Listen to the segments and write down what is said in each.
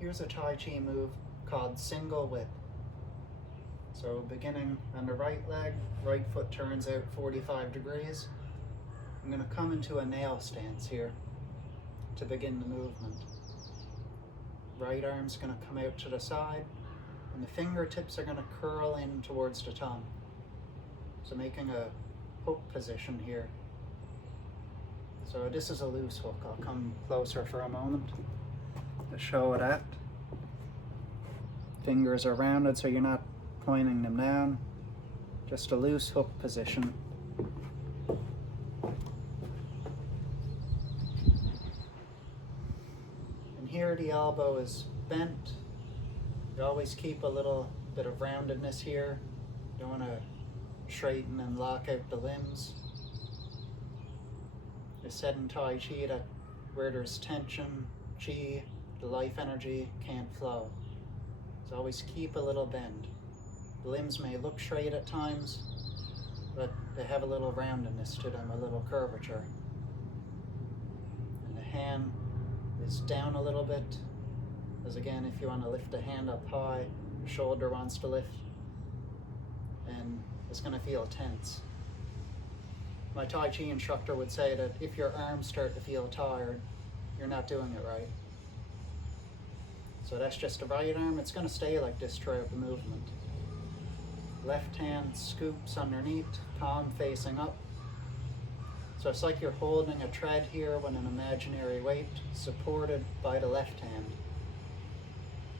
Here's a Tai Chi move called single whip. So beginning on the right leg, right foot turns out 45 degrees. I'm going to come into a nail stance here to begin the movement. Right arm's going to come out to the side, and the fingertips are going to curl in towards the tongue. So making a hook position here. So this is a loose hook. I'll come closer for a moment to show that. Fingers are rounded so you're not pointing them down. Just a loose hook position. And here the elbow is bent. You always keep a little bit of roundedness here. You don't want to straighten and lock out the limbs. It's said in Tai Chi that where there's tension, Chi, the life energy, can't flow. So always keep a little bend. The limbs may look straight at times, but they have a little roundedness to them, a little curvature. And the hand is down a little bit, because again, if you want to lift the hand up high, the shoulder wants to lift, and it's going to feel tense. My Tai Chi instructor would say that if your arms start to feel tired, you're not doing it right. So that's just the right arm. It's going to stay like this throughout the movement. Left hand scoops underneath, palm facing up. So it's like you're holding a tread here with an imaginary weight supported by the left hand.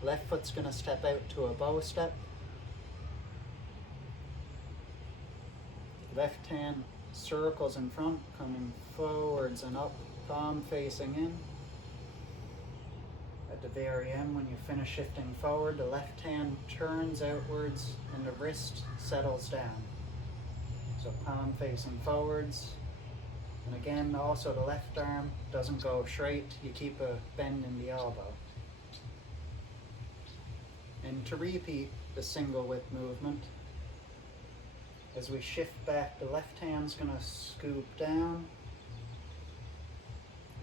Left foot's going to step out to a bow step. Left hand circles in front, coming forwards and up, palm facing in. At the very end, when you finish shifting forward, the left hand turns outwards and the wrist settles down. So palm facing forwards. And again, also the left arm doesn't go straight. You keep a bend in the elbow. And to repeat the single whip movement, as we shift back, the left hand's going to scoop down.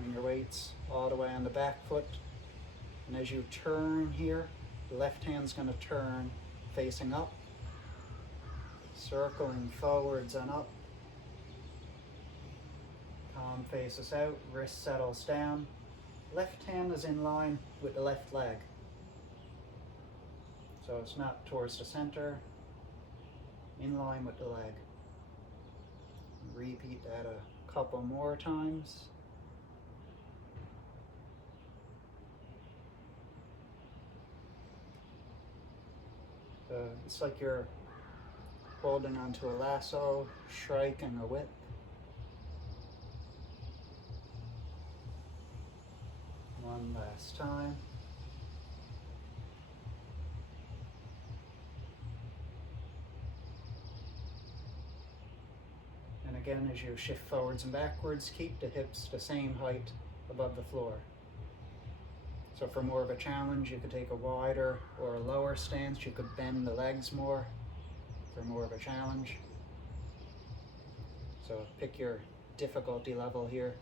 And your weight's all the way on the back foot. And as you turn here, the left hand's going to turn facing up, circling forwards and up. Palm faces out, wrist settles down. Left hand is in line with the left leg. So it's not towards the center, in line with the leg. Repeat that a couple more times. It's like you're holding onto a lasso, striking a whip. One last time. And again, as you shift forwards and backwards, keep the hips the same height above the floor. So for more of a challenge, you could take a wider or a lower stance. You could bend the legs more for more of a challenge. So pick your difficulty level here.